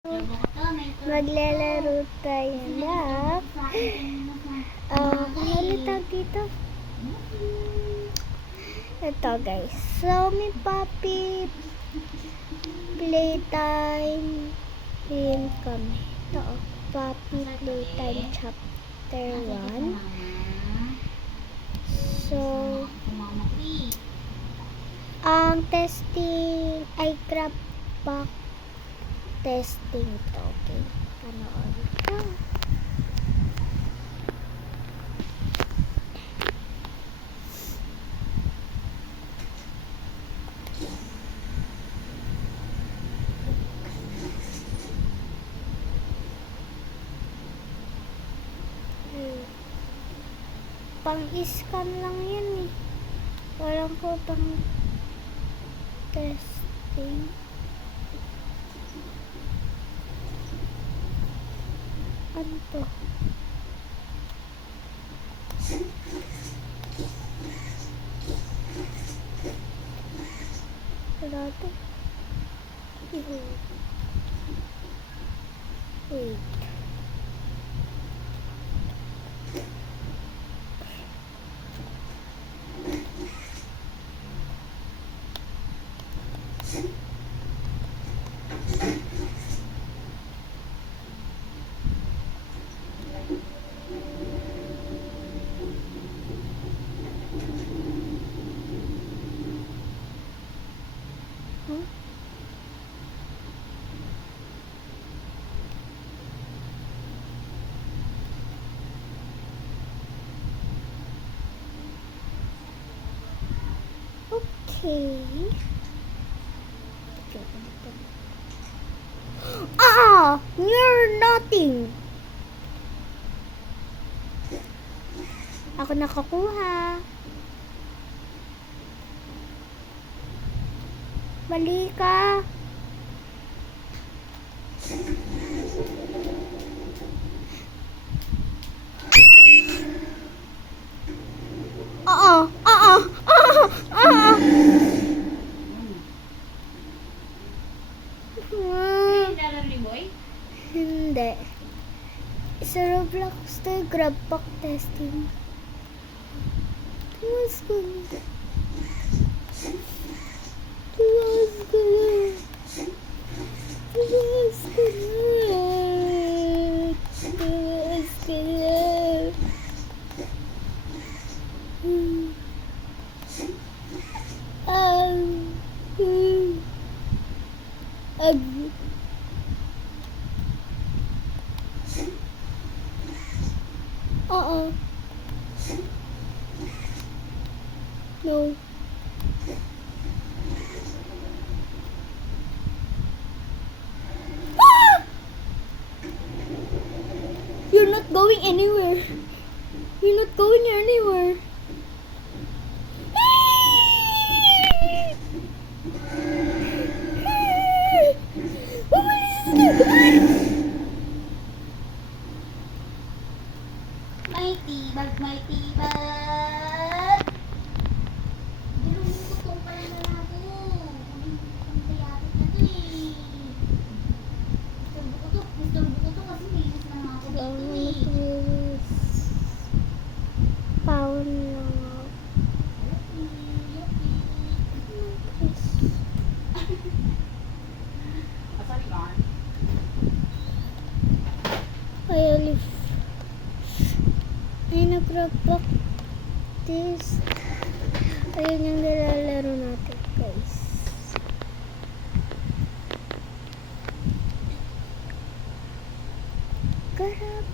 Maglalaro tayo na ano tawag dito? Ito guys, so may puppy playtime rin kami. Ito puppy playtime chapter 1. So ang testing ay craft box testing ito. Okay, panoorin ko. Pang-scan lang yan eh. Walang po pang testing. Ano to? Wala to. Wait. Okay. You're nothing. Ako nakakuha. Mali ka. Hindi. Sa Roblox to grab pack testing. Tuwas ko na. Tuwas ko na. Tuwas ko na. Tuwas ko na. No. You're not going anywhere. You're not going anywhere. May tibag. Dilungkutong pa lang na ako. Ang dayapit na to eh. Gusto bukutok kasi may inis na mga ako dito eh. Power lang ako. Ay, alif. Ay, nag-practice. Ayun yung nilalaro natin, guys.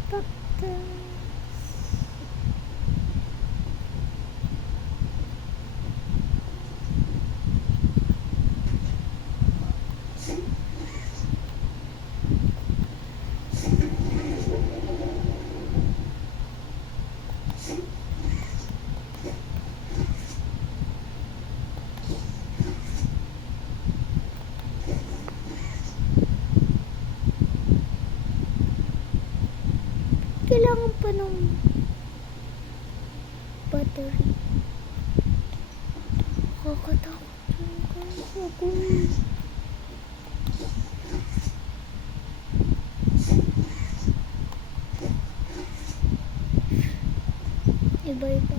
Practice. Kailangan pa ng battery. Kakatakot yung guys ako. Iba-iba.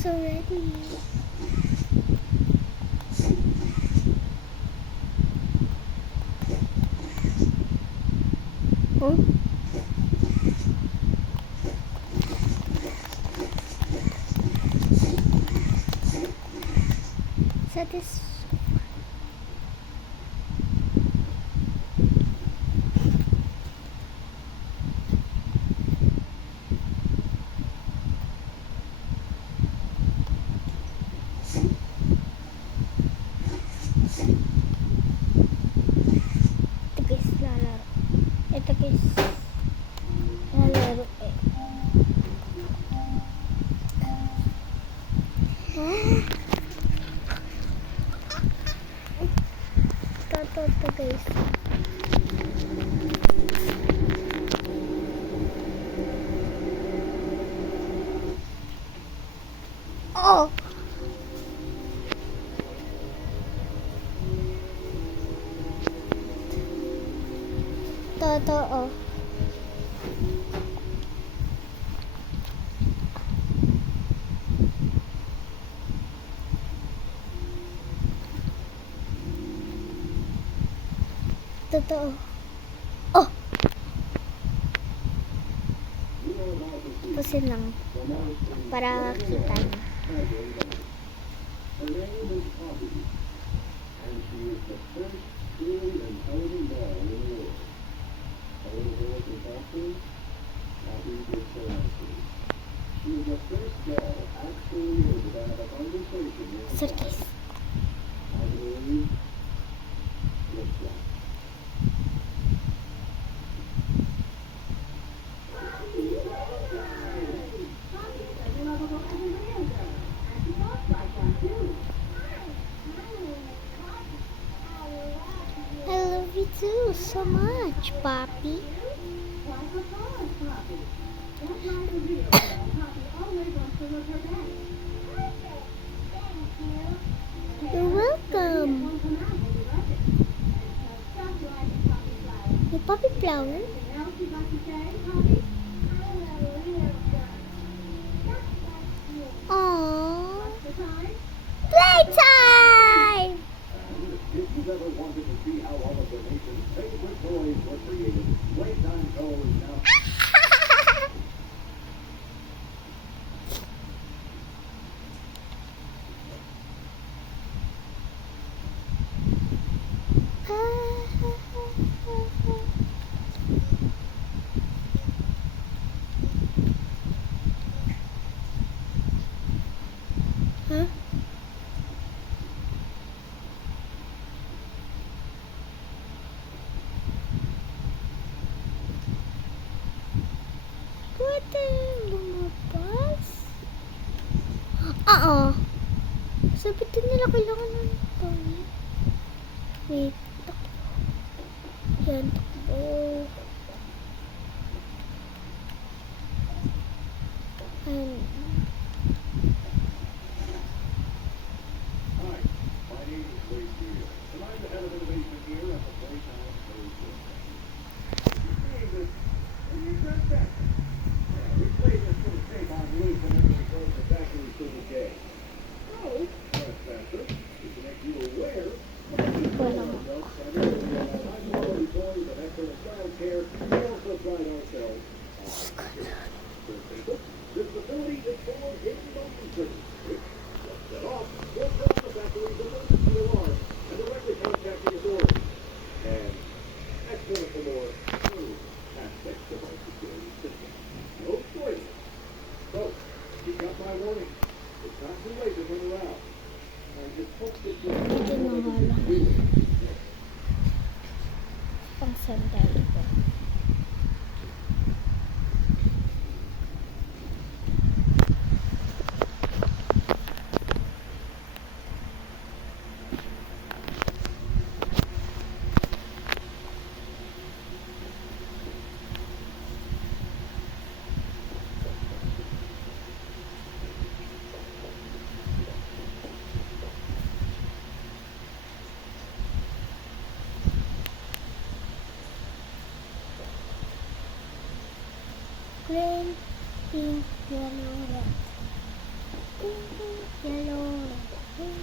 So ready. Oh? Satis. Ito guys, lalaro. Ito guys, lalaro eh. Ito guys. Oh! Totoo. Totoo. Oh! Pusin lang. Para kita niya. Her name is Poppy, and she is the first true and only doll in the world. A little girl from Boston, Poppy is so nasty. She is the first doll actually able to have a conversation with Sir a guys. I believe looks like. I love you too so much, Papi. You're welcome. The puppy flower. Aww. Playtime! If you've ever wanted to see how all of the nation's favorite toys were created, Playtime goes now. Huh? Pwede lumabas? Oo. Sabitin nila kailangan ng pangit. Wait. Takbo. Yan, takbo. Ayan. Hi, my name is Wade Beer, and I'm the head of innovation here at the Playtime Toys Company. You're seeing this, and you're not that. We play this little tape on loop whenever we close the factory to the day. So, that's faster. To make you aware, Wala. high-quality toys and excellent style care, we also pride ourselves on. For example, this facility is full of hidden motion switches, which, once set off, will turn the factory's emergency alarm and directly contact the authorities. And excellent for more smooth aspects of our security system. No spoilers. So, you got my warning. It's not too late to turn around. I just hope that you Ito na nga lang. really Green, pink, yellow, red. Pink, yellow, red.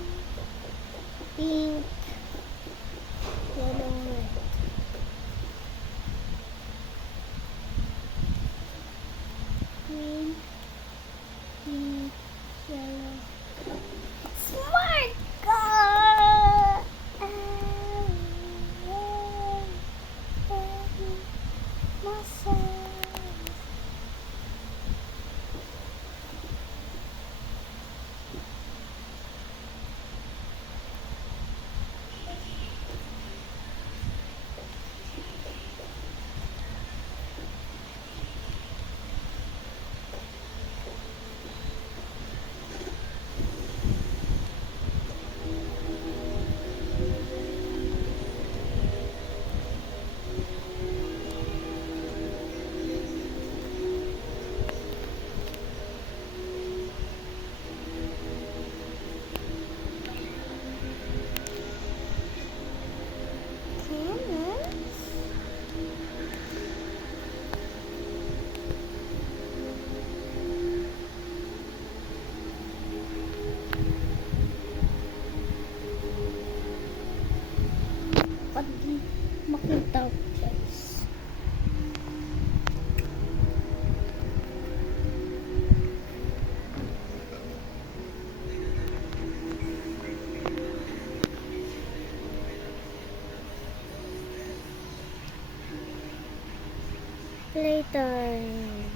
Pink, yellow, red. Green, pink, yellow. Smart girl! Muscle. Pag makita ko, guys. Playtime.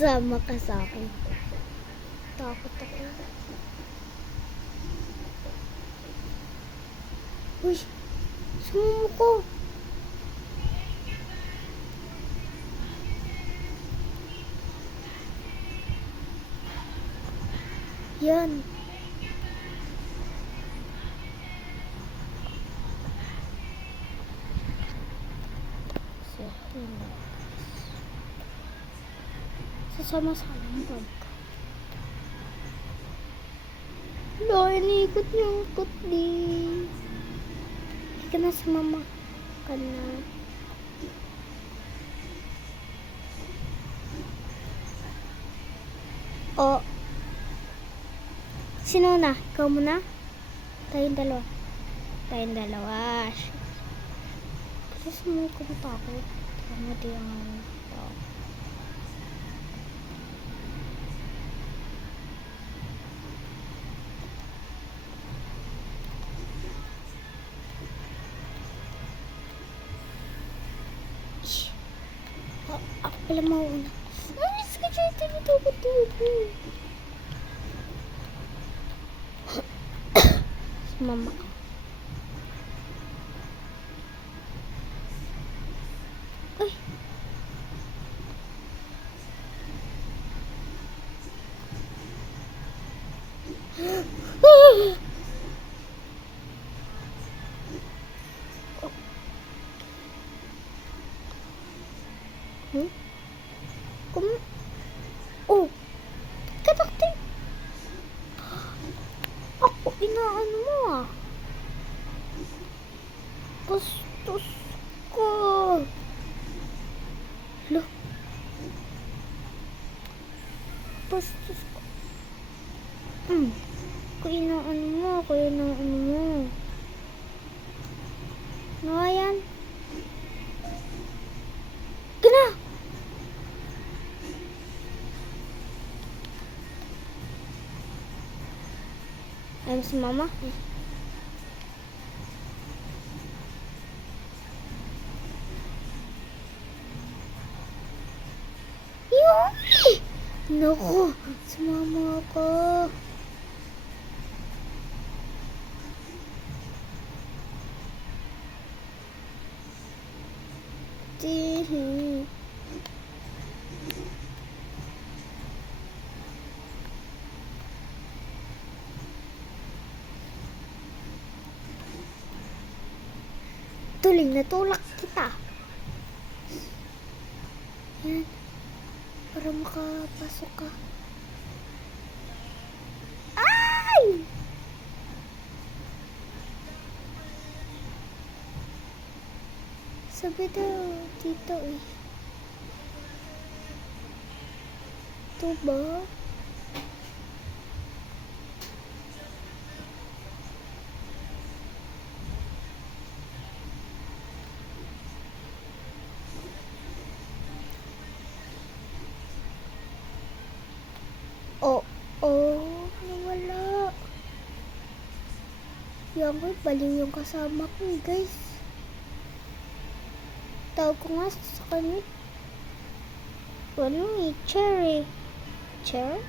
Sama ka sa akin. Takot ako. Uy! Sumumo ko! Yan. Sasama-sama ko. Lo, iniikot niyo ang putli. Hindi ka na sumama ka na. O. Sino na? Ikaw muna? Tayong dalawa. Tayong dalawa. Kasi mo kung takot. Tama di ang takot. Ako pala mauna. Ay, sige, tinutubot ko. Mama ko. Ay. Oh. Katakti. Ako inaano mo ah. Bastos ko. Hala. Bastos ko. Ako inaano mo. Ako inaano mo. Ano yan? Gana. Ayun si mama. Yun! Naku, sumama ako. Tihi. Tuling natulak kita. Yan. Para makapasok ka. Sabi daw dito eh. Ito ba? Oh, nawala. Yan ko, baliw yung kasama ko guys. Tawag ko nga sa kanya. Ano eh, cherry. Chair?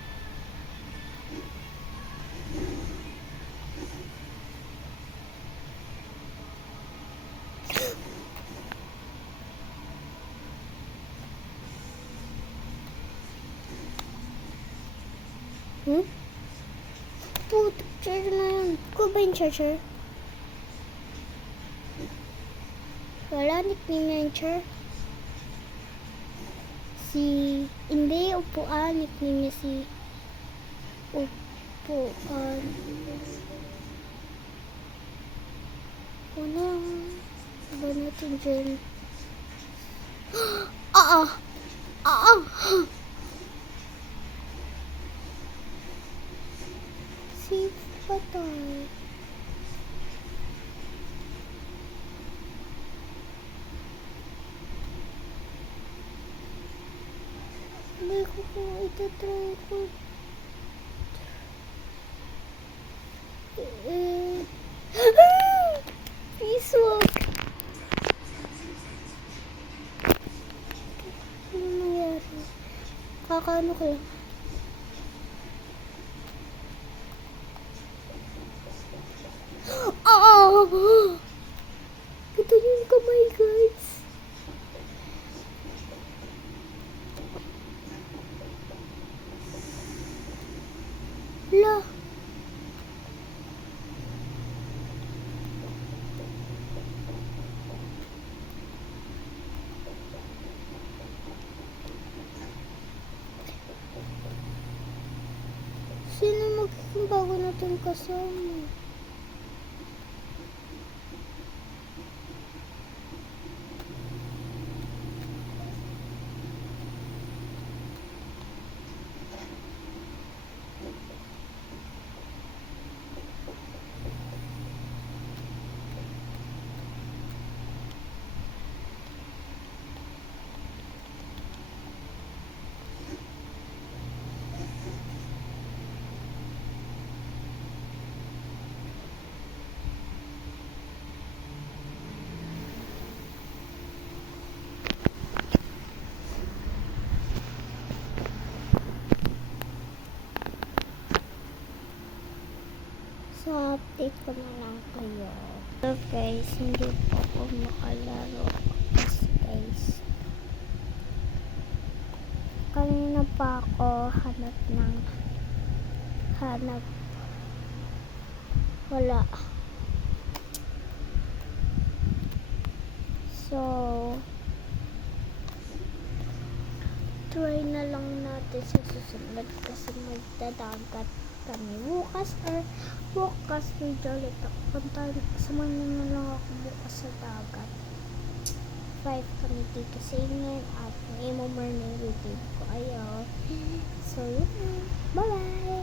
Charger na yun. Ko ba yung charger? Wala, nickname na yung chair. Hindi, upuan. Nickname niya si upuan. Una, ba natin dyan? Safe pa tayo. Hindi ko kung itatry ko. Please wag. Ano nangyari? Kakaano ko lang. Ito yung kamay guys. La. Sino magiging bago natin kasama? So, update ko na lang kayo. So guys, hindi po ako makalaro. Kasi guys, kanina pa ako hanap. Wala. So, try na lang natin sa susunod kasi magdadagat kami bukas medyo ulit ako samahan na lang ako bukas sa dagat 5 kami dito sa inyo at may more na yung video ko ayaw so yun, bye bye.